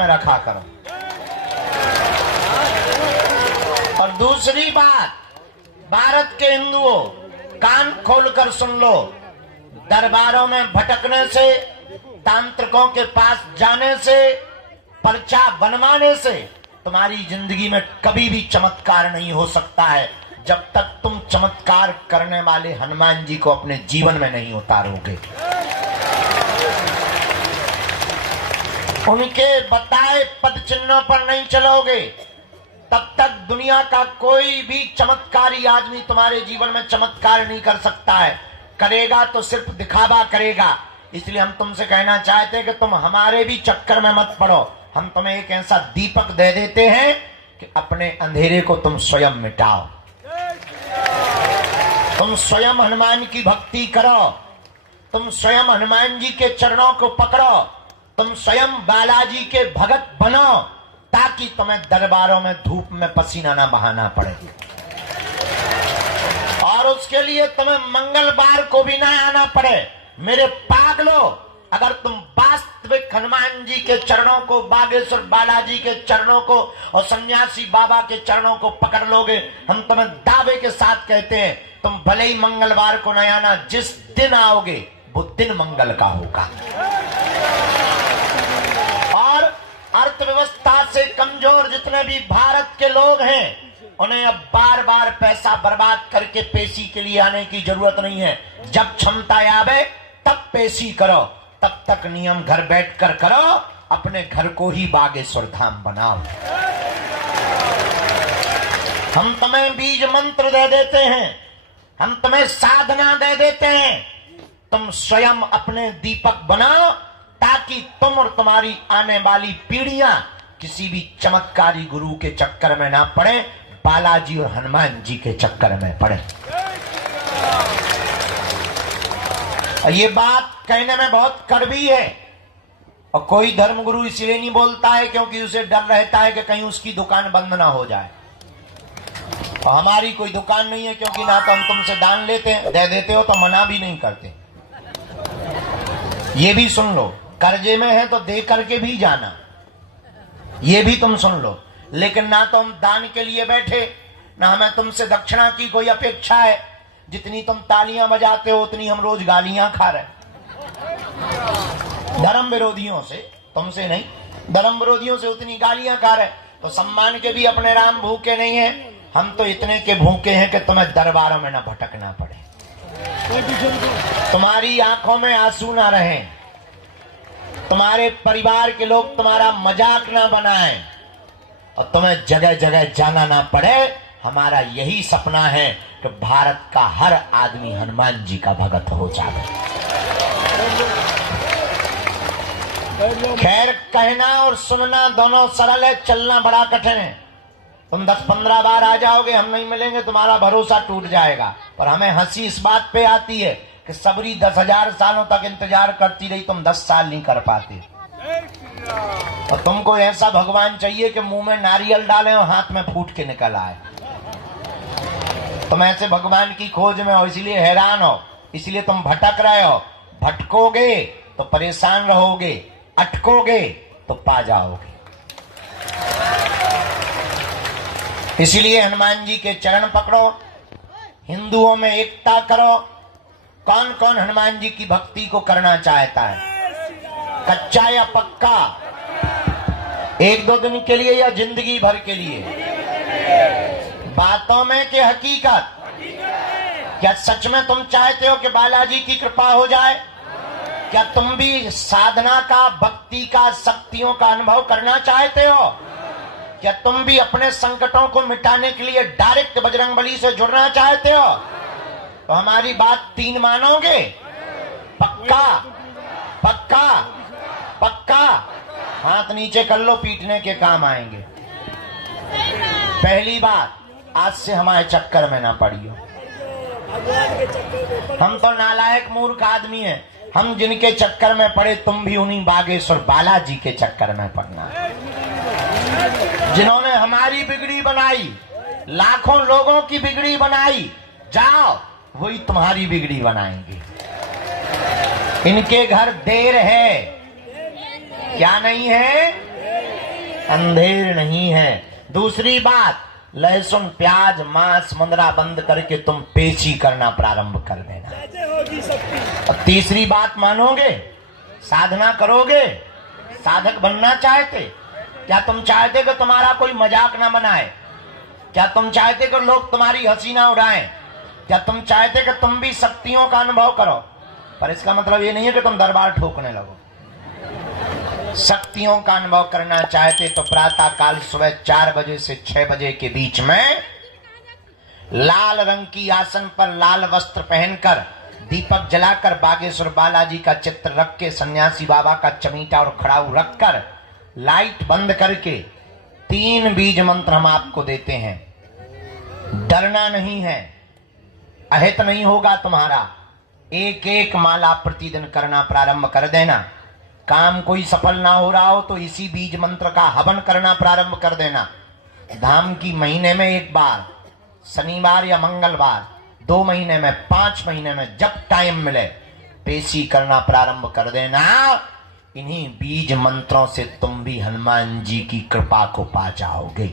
में रखा करो। और दूसरी बात, भारत के हिंदुओं कान खोलकर सुन लो, दरबारों में भटकने से, तांत्रिकों के पास जाने से, पर्चा बनवाने से तुम्हारी जिंदगी में कभी भी चमत्कार नहीं हो सकता है, जब तक तुम चमत्कार करने वाले हनुमान जी को अपने जीवन में नहीं उतारोगे। उनके बताए पद चिन्हों पर नहीं चलोगे, तब तक दुनिया का कोई भी चमत्कारी आदमी तुम्हारे जीवन में चमत्कार नहीं कर सकता है। करेगा तो सिर्फ दिखावा करेगा। इसलिए हम तुमसे कहना चाहते हैं कि तुम हमारे भी चक्कर में मत पड़ो। हम तुम्हें एक ऐसा दीपक दे देते हैं कि अपने अंधेरे को तुम स्वयं मिटाओ। तुम स्वयं हनुमान की भक्ति करो, तुम स्वयं हनुमान जी के चरणों को पकड़ो, तुम स्वयं बालाजी के भगत बनो, ताकि तुम्हें दरबारों में धूप में पसीना ना बहाना पड़े। और उसके लिए तुम्हें मंगलवार को भी ना आना पड़े। मेरे पागलों, अगर तुम वास्तविक हनुमान जी के चरणों को, बागेश्वर बालाजी के चरणों को और सन्यासी बाबा के चरणों को पकड़ लोगे, हम तुम्हें दावे के साथ कहते हैं, तुम भले ही मंगलवार को न आना, जिस दिन आओगे वो दिन मंगल का होगा। और अर्थव्यवस्था से कमजोर जितने भी भारत के लोग हैं, उन्हें अब बार बार पैसा बर्बाद करके पेशी के लिए आने की जरूरत नहीं है। जब क्षमता आवे तब पेशी करो, तब तक नियम घर बैठकर करो, अपने घर को ही बागेश्वर धाम बनाओ। हम तुम्हें बीज मंत्र दे देते हैं, हम तुम्हें साधना दे देते हैं, तुम स्वयं अपने दीपक बनाओ, ताकि तुम और तुम्हारी आने वाली पीढ़ियां किसी भी चमत्कारी गुरु के चक्कर में ना पड़े, बालाजी और हनुमान जी के चक्कर में पड़े। ये बात कहने में बहुत कड़वी है, और कोई धर्मगुरु इसलिए नहीं बोलता है क्योंकि उसे डर रहता है कि कहीं उसकी दुकान बंद ना हो जाए। और हमारी कोई दुकान नहीं है, क्योंकि ना तो हम तुमसे दान लेते हैं, दे देते हो तो मना भी नहीं करते। ये भी सुन लो, कर्जे में है तो दे करके भी जाना, ये भी तुम सुन लो। लेकिन ना तो हम दान के लिए बैठे, ना हमें तुमसे दक्षिणा की कोई अपेक्षा है। जितनी तुम तालियां बजाते हो उतनी हम रोज गालियां खा रहे, धर्म विरोधियों से, तुमसे नहीं, धर्म विरोधियों से उतनी गालियां खा रहे। तो सम्मान के भी अपने राम भूखे नहीं है, हम तो इतने के भूखे हैं कि तुम्हें दरबारों में न भटकना पड़े, तुम्हारी आंखों में आंसू ना रहे, तुम्हारे परिवार के लोग तुम्हारा मजाक ना बनाएं, और तुम्हें जगह जगह जाना ना पड़े। हमारा यही सपना है कि भारत का हर आदमी हनुमान जी का भगत हो जाए। खैर, कहना और सुनना दोनों सरल है, चलना बड़ा कठिन है। तुम 10-15 बार आ जाओगे, हम नहीं मिलेंगे, तुम्हारा भरोसा टूट जाएगा। पर हमें हंसी इस बात पे आती है कि सबरी 10,000 सालों तक इंतजार करती रही, तुम 10 साल नहीं कर पाते। और तुमको ऐसा भगवान चाहिए कि मुंह में नारियल डालें और हाथ में फूट के निकल आए। तुम ऐसे भगवान की खोज में हो, इसलिए हैरान हो, इसलिए तुम भटक रहे हो। भटकोगे तो परेशान रहोगे, अटकोगे तो पा जाओगे। इसलिए हनुमान जी के चरण पकड़ो, हिंदुओं में एकता करो। कौन कौन हनुमान जी की भक्ति को करना चाहता है, कच्चा या पक्का, 1-2 दिन के लिए या जिंदगी भर के लिए? बातों में कि हकीकत? क्या सच में तुम चाहते हो कि बालाजी की कृपा हो जाए? क्या तुम भी साधना का, भक्ति का, शक्तियों का अनुभव करना चाहते हो? क्या तुम भी अपने संकटों को मिटाने के लिए डायरेक्ट बजरंगबली से जुड़ना चाहते हो? तो हमारी बात 3 मानोगे? पक्का पक्का पक्का? हाथ नीचे कर लो, पीटने के काम आएंगे। पहली बात, आज से हमारे चक्कर में ना पड़ियो। हम तो नालायक मूर्ख आदमी हैं, हम जिनके चक्कर में पड़े, तुम भी उन्हीं बागेश्वर बालाजी के चक्कर में पड़ना। जिन्होंने हमारी बिगड़ी बनाई, लाखों लोगों की बिगड़ी बनाई, जाओ वही तुम्हारी बिगड़ी बनाएंगे। इनके घर देर है, क्या नहीं है? अंधेर नहीं है। दूसरी बात, लहसुन प्याज मांस मुंदरा बंद करके तुम पेशी करना प्रारंभ कर देना। और तीसरी बात मानोगे, साधना करोगे, साधक बनना चाहते, क्या तुम चाहते कि तुम्हारा कोई मजाक ना बनाए? क्या तुम चाहते कि लोग तुम्हारी हंसी ना उड़ाएं? क्या तुम चाहते कि तुम भी शक्तियों का अनुभव करो? पर इसका मतलब ये नहीं है कि तुम दरबार ठोकने लगो। शक्तियों का अनुभव करना चाहते तो प्रातः काल सुबह 4 बजे से 6 बजे के बीच में लाल रंग की आसन पर लाल वस्त्र पहनकर दीपक जलाकर बागेश्वर बालाजी का चित्र रख के सन्यासी बाबा का चमीटा और खड़ाऊ रखकर लाइट बंद करके 3 बीज मंत्र हम आपको देते हैं। डरना नहीं है, अहित नहीं होगा तुम्हारा। एक एक माला प्रतिदिन करना प्रारंभ कर देना। काम कोई सफल ना हो रहा हो तो इसी बीज मंत्र का हवन करना प्रारंभ कर देना। धाम की महीने में एक बार, शनिवार या मंगलवार, 2 महीने में, 5 महीने में, जब टाइम मिले पेशी करना प्रारंभ कर देना। इन्हीं बीज मंत्रों से तुम भी हनुमान जी की कृपा को पा जाओगे।